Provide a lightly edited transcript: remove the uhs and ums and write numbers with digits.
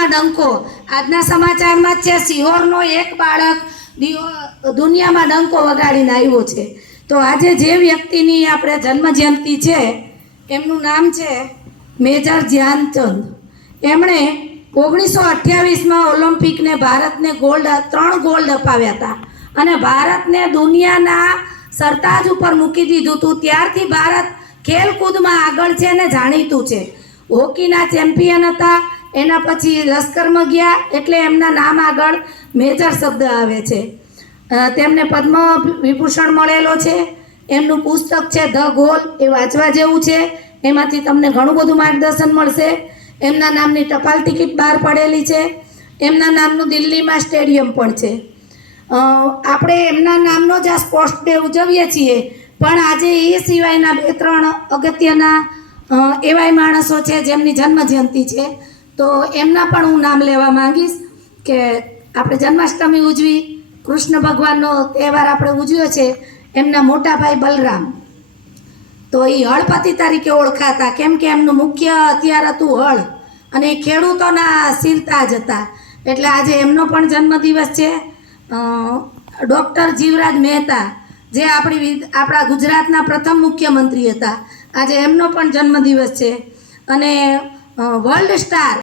દુનિયામાં ડંકો, આજના સમાચારમાં જ છે સિહોરનો એક બાળક દુનિયામાં ડંકો વગાડીને આવ્યો છે. તો આજે જે વ્યક્તિની આપણે જન્મજયંતિ છે એમનું નામ છે મેજર ધ્યાનચંદ. એમણે 1928માં ઓલિમ્પિકને ભારતને 3 ગોલ્ડ અપાવ્યા હતા અને ભારતને દુનિયાના સરતાજ ઉપર મૂકી દીધું હતું. ત્યારથી ભારત ખેલકૂદમાં આગળ છે અને જાણીતું છે. હોકીના ચેમ્પિયન હતા, એના પછી લશ્કરમાં ગયા એટલે એમના નામ આગળ મેજર શબ્દ આવે છે. તેમને પદ્મ વિભૂષણ મળેલો છે. એમનું પુસ્તક છે ધ ગોલ, એ વાંચવા જેવું છે. એમાંથી તમને ઘણું બધું માર્ગદર્શન મળશે. એમના નામની ટપાલ ટિકિટ બહાર પડેલી છે. એમના નામનું દિલ્હીમાં સ્ટેડિયમ પણ છે. આપણે એમના નામનો જ આ સ્પોર્ટ્સ ડે ઉજવીએ છીએ, પણ આજે એ સિવાયના 2-3 અગત્યના એવાય માણસો છે જેમની જન્મજયંતિ છે. તો એમના પણ હું નામ લેવા માંગીશ કે આપણે જન્માષ્ટમી ઉજવી, કૃષ્ણ ભગવાનનો તહેવાર આપણે ઉજવ્યો છે. એમના મોટા ભાઈ બલરામ તો એ હળપતિ તરીકે ઓળખાતા, કેમ કે એમનું મુખ્ય હથિયાર હતું હળ અને એ ખેડૂતોના સિરતાજ હતા. એટલે આજે એમનો પણ જન્મદિવસ છે. ડૉક્ટર જીવરાજ મહેતા જે આપણા ગુજરાતના પ્રથમ મુખ્યમંત્રી હતા, આજે એમનો પણ જન્મદિવસ છે. અને વર્લ્ડ સ્ટાર